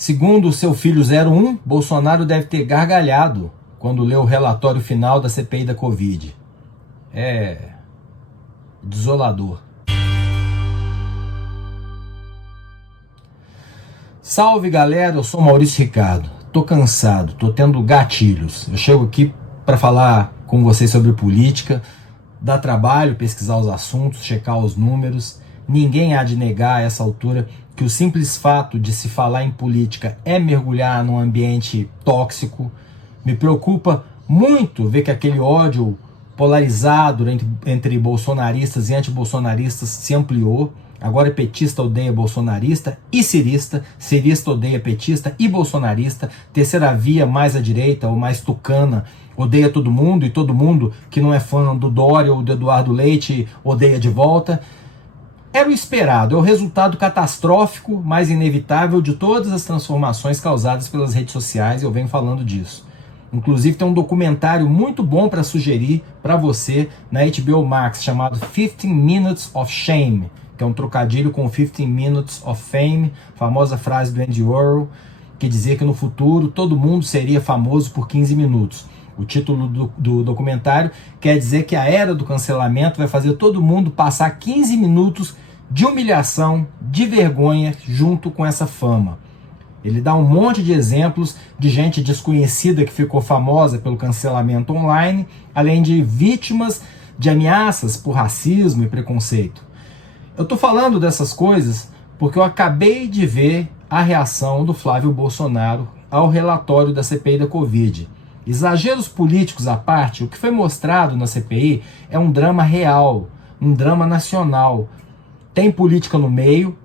Segundo o seu filho 01, Bolsonaro deve ter gargalhado quando leu o relatório final da CPI da Covid. É desolador. Salve galera, eu sou Maurício Ricardo. Tô cansado, tô tendo gatilhos. Eu chego aqui para falar com vocês sobre política. Dá trabalho pesquisar os assuntos, checar os números. Ninguém há de negar a essa altura que o simples fato de se falar em política é mergulhar num ambiente tóxico. Me preocupa muito ver que aquele ódio polarizado entre bolsonaristas e antibolsonaristas se ampliou. Agora petista odeia bolsonarista e cirista, cirista odeia petista e bolsonarista, terceira via mais à direita ou mais tucana odeia todo mundo e todo mundo que não é fã do Dória ou do Eduardo Leite odeia de volta. Era o esperado, é o resultado catastrófico, mais inevitável de todas as transformações causadas pelas redes sociais, eu venho falando disso. Inclusive tem um documentário muito bom para sugerir para você na HBO Max, chamado 15 Minutes of Shame, que é um trocadilho com 15 Minutes of Fame, famosa frase do Andy Warhol, que dizia que no futuro todo mundo seria famoso por 15 minutos. O título do documentário quer dizer que a era do cancelamento vai fazer todo mundo passar 15 minutos de humilhação, de vergonha, junto com essa fama. Ele dá um monte de exemplos de gente desconhecida que ficou famosa pelo cancelamento online, além de vítimas de ameaças por racismo e preconceito. Eu estou falando dessas coisas porque eu acabei de ver a reação do Flávio Bolsonaro ao relatório da CPI da Covid. Exageros políticos à parte, o que foi mostrado na CPI é um drama real, um drama nacional. Tem política no meio,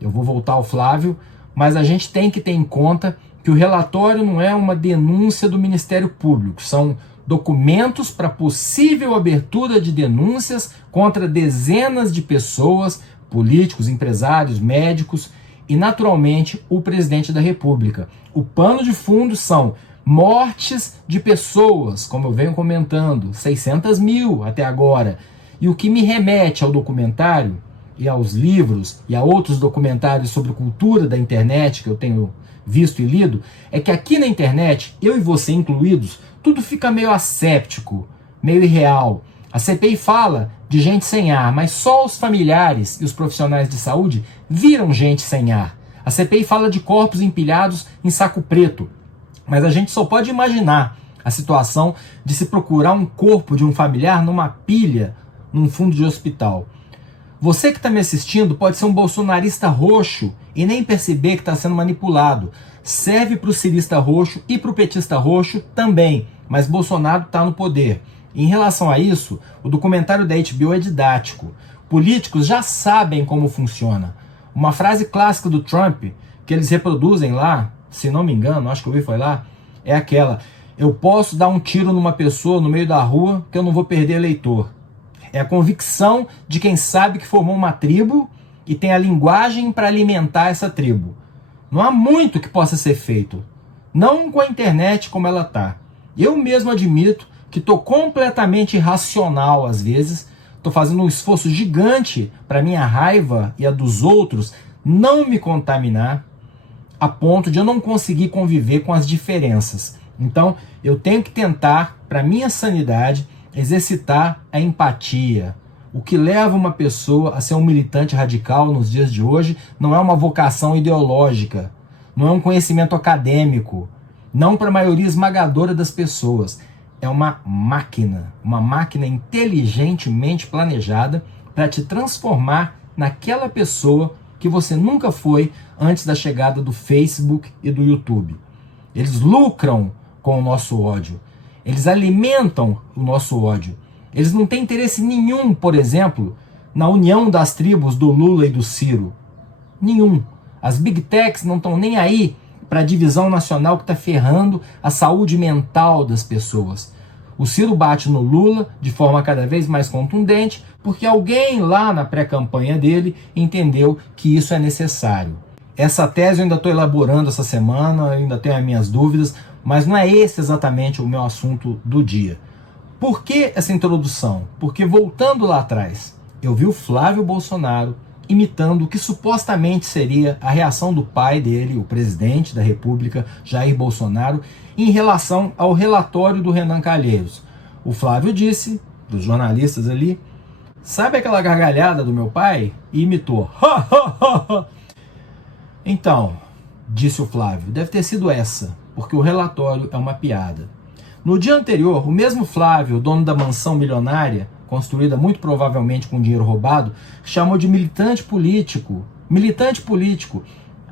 eu vou voltar ao Flávio, mas a gente tem que ter em conta que o relatório não é uma denúncia do Ministério Público, são documentos para possível abertura de denúncias contra dezenas de pessoas, políticos, empresários, médicos e, naturalmente, o presidente da República. O pano de fundo são mortes de pessoas, como eu venho comentando, 600 mil até agora. E o que me remete ao documentário e aos livros e a outros documentários sobre cultura da internet que eu tenho visto e lido, é que aqui na internet, eu e você incluídos, tudo fica meio asséptico, meio irreal. A CPI fala de gente sem ar, mas só os familiares e os profissionais de saúde viram gente sem ar. A CPI fala de corpos empilhados em saco preto, mas a gente só pode imaginar a situação de se procurar um corpo de um familiar numa pilha, num fundo de hospital. Você que está me assistindo pode ser um bolsonarista roxo e nem perceber que está sendo manipulado. Serve para o cirista roxo e para o petista roxo também, mas Bolsonaro está no poder. Em relação a isso, o documentário da HBO é didático. Políticos já sabem como funciona. Uma frase clássica do Trump, que eles reproduzem lá, se não me engano, acho que eu vi foi lá, é aquela: eu posso dar um tiro numa pessoa no meio da rua que eu não vou perder eleitor. É a convicção de quem sabe que formou uma tribo e tem a linguagem para alimentar essa tribo. Não há muito que possa ser feito. Não com a internet como ela está. Eu mesmo admito que estou completamente irracional às vezes. Estou fazendo um esforço gigante para minha raiva e a dos outros não me contaminar a ponto de eu não conseguir conviver com as diferenças. Então, eu tenho que tentar, para minha sanidade, exercitar a empatia. O que leva uma pessoa a ser um militante radical nos dias de hoje não é uma vocação ideológica, não é um conhecimento acadêmico, não para a maioria esmagadora das pessoas. É uma máquina inteligentemente planejada para te transformar naquela pessoa que você nunca foi antes da chegada do Facebook e do YouTube. Eles lucram com o nosso ódio. Eles alimentam o nosso ódio. Eles não têm interesse nenhum, por exemplo, na união das tribos do Lula e do Ciro. Nenhum. As Big Techs não estão nem aí para a divisão nacional que está ferrando a saúde mental das pessoas. O Ciro bate no Lula de forma cada vez mais contundente porque alguém lá na pré-campanha dele entendeu que isso é necessário. Essa tese eu ainda estou elaborando essa semana, ainda tenho as minhas dúvidas, mas não é esse exatamente o meu assunto do dia. Por que essa introdução? Porque voltando lá atrás, eu vi o Flávio Bolsonaro imitando o que supostamente seria a reação do pai dele, o presidente da República, Jair Bolsonaro, em relação ao relatório do Renan Calheiros. O Flávio disse, dos jornalistas ali, sabe aquela gargalhada do meu pai? E imitou. Então, disse o Flávio, deve ter sido essa, porque o relatório é uma piada. No dia anterior, o mesmo Flávio, dono da mansão milionária, construída muito provavelmente com dinheiro roubado, chamou de militante político. Militante político.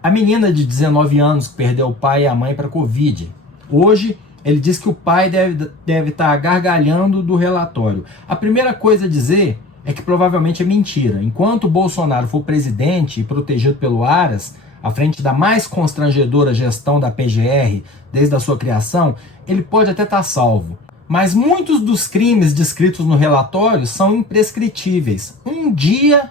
A menina de 19 anos que perdeu o pai e a mãe para a Covid. Hoje, ele diz que o pai deve estar gargalhando do relatório. A primeira coisa a dizer é que provavelmente é mentira. Enquanto o Bolsonaro for presidente e protegido pelo Aras, à frente da mais constrangedora gestão da PGR desde a sua criação, ele pode até estar salvo. Mas muitos dos crimes descritos no relatório são imprescritíveis. Um dia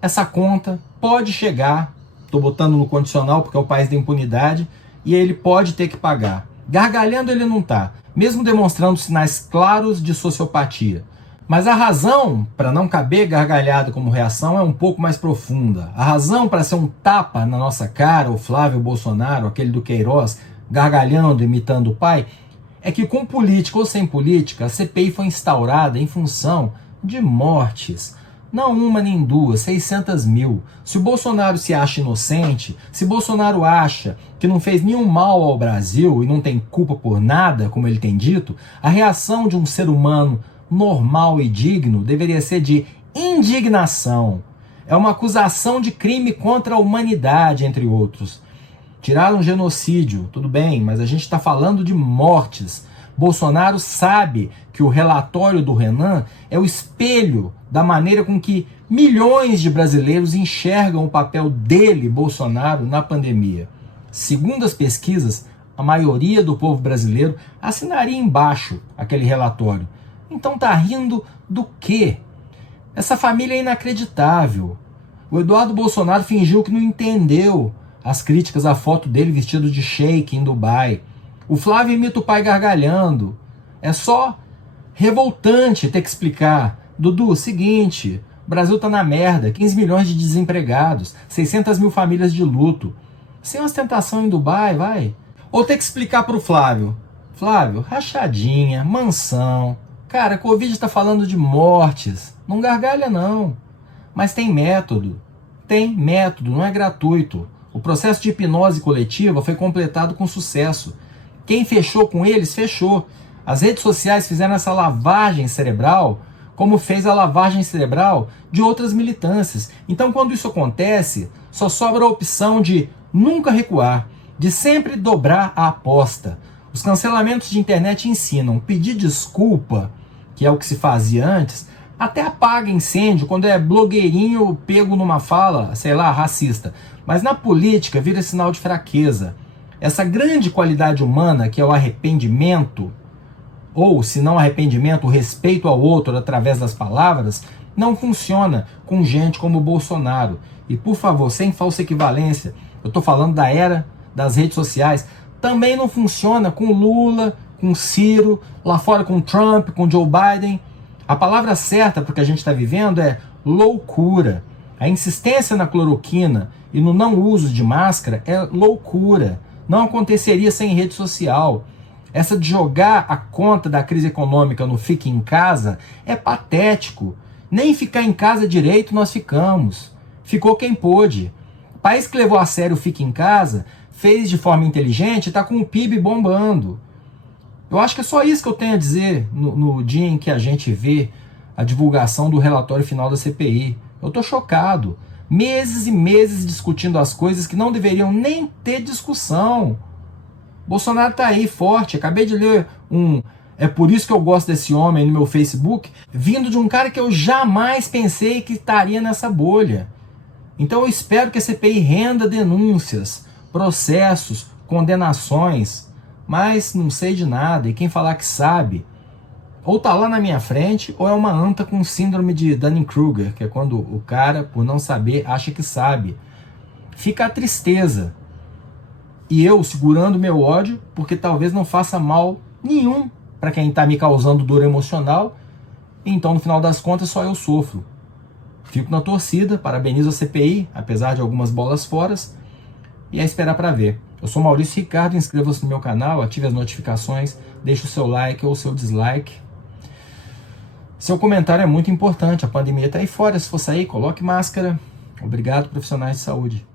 essa conta pode chegar, estou botando no condicional porque é o país da impunidade, e ele pode ter que pagar. Gargalhando ele não está, mesmo demonstrando sinais claros de sociopatia. Mas a razão para não caber gargalhada como reação é um pouco mais profunda. A razão para ser um tapa na nossa cara, o Flávio Bolsonaro, aquele do Queiroz, gargalhando, imitando o pai, é que com política ou sem política, a CPI foi instaurada em função de mortes. Não uma nem duas, 600 mil. Se o Bolsonaro se acha inocente, se Bolsonaro acha que não fez nenhum mal ao Brasil e não tem culpa por nada, como ele tem dito, a reação de um ser humano normal e digno deveria ser de indignação. É uma acusação de crime contra a humanidade, entre outros. Tiraram um genocídio, tudo bem, mas a gente está falando de mortes. Bolsonaro sabe que o relatório do Renan é o espelho da maneira com que milhões de brasileiros enxergam o papel dele, Bolsonaro, na pandemia. Segundo as pesquisas, a maioria do povo brasileiro assinaria embaixo aquele relatório. Então tá rindo do quê? Essa família é inacreditável. O Eduardo Bolsonaro fingiu que não entendeu as críticas à foto dele vestido de sheik em Dubai. O Flávio imita o pai gargalhando. É só revoltante ter que explicar. Dudu, seguinte, o Brasil tá na merda, 15 milhões de desempregados, 600 mil famílias de luto. Sem ostentação em Dubai, vai. Ou ter que explicar pro Flávio. Flávio, rachadinha, mansão. Cara, a Covid tá falando de mortes. Não gargalha não. Mas tem método. Tem método, não é gratuito. O processo de hipnose coletiva foi completado com sucesso. Quem fechou com eles, fechou. As redes sociais fizeram essa lavagem cerebral, como fez a lavagem cerebral de outras militâncias. Então, quando isso acontece, só sobra a opção de nunca recuar, de sempre dobrar a aposta. Os cancelamentos de internet ensinam pedir desculpa, que é o que se fazia antes, até apaga incêndio quando é blogueirinho pego numa fala, sei lá, racista. Mas na política vira sinal de fraqueza. Essa grande qualidade humana que é o arrependimento, ou se não arrependimento, o respeito ao outro através das palavras, não funciona com gente como o Bolsonaro. E por favor, sem falsa equivalência, eu estou falando da era das redes sociais, também não funciona com Lula, com Ciro, lá fora com Trump, com Joe Biden. A palavra certa para o que a gente está vivendo é loucura. A insistência na cloroquina e no não uso de máscara é loucura. Não aconteceria sem rede social. Essa de jogar a conta da crise econômica no fique em casa é patético. Nem ficar em casa direito nós ficamos. Ficou quem pôde. O país que levou a sério o fique em casa fez de forma inteligente e está com o PIB bombando. Eu acho que é só isso que eu tenho a dizer no dia em que a gente vê a divulgação do relatório final da CPI. Eu estou chocado. Meses e meses discutindo as coisas que não deveriam nem ter discussão. Bolsonaro está aí forte. Acabei de ler É por isso que eu gosto desse homem no meu Facebook, vindo de um cara que eu jamais pensei que estaria nessa bolha. Então eu espero que a CPI renda denúncias, processos, condenações, mas não sei de nada, e quem falar que sabe, ou tá lá na minha frente, ou é uma anta com síndrome de Dunning-Kruger, que é quando o cara, por não saber, acha que sabe. Fica a tristeza. E eu segurando meu ódio, porque talvez não faça mal nenhum para quem está me causando dor emocional, então no final das contas só eu sofro. Fico na torcida, parabenizo a CPI, apesar de algumas bolas fora, e é esperar para ver. Eu sou Maurício Ricardo, inscreva-se no meu canal, ative as notificações, deixe o seu like ou o seu dislike. Seu comentário é muito importante, a pandemia está aí fora, se for sair, coloque máscara. Obrigado, profissionais de saúde.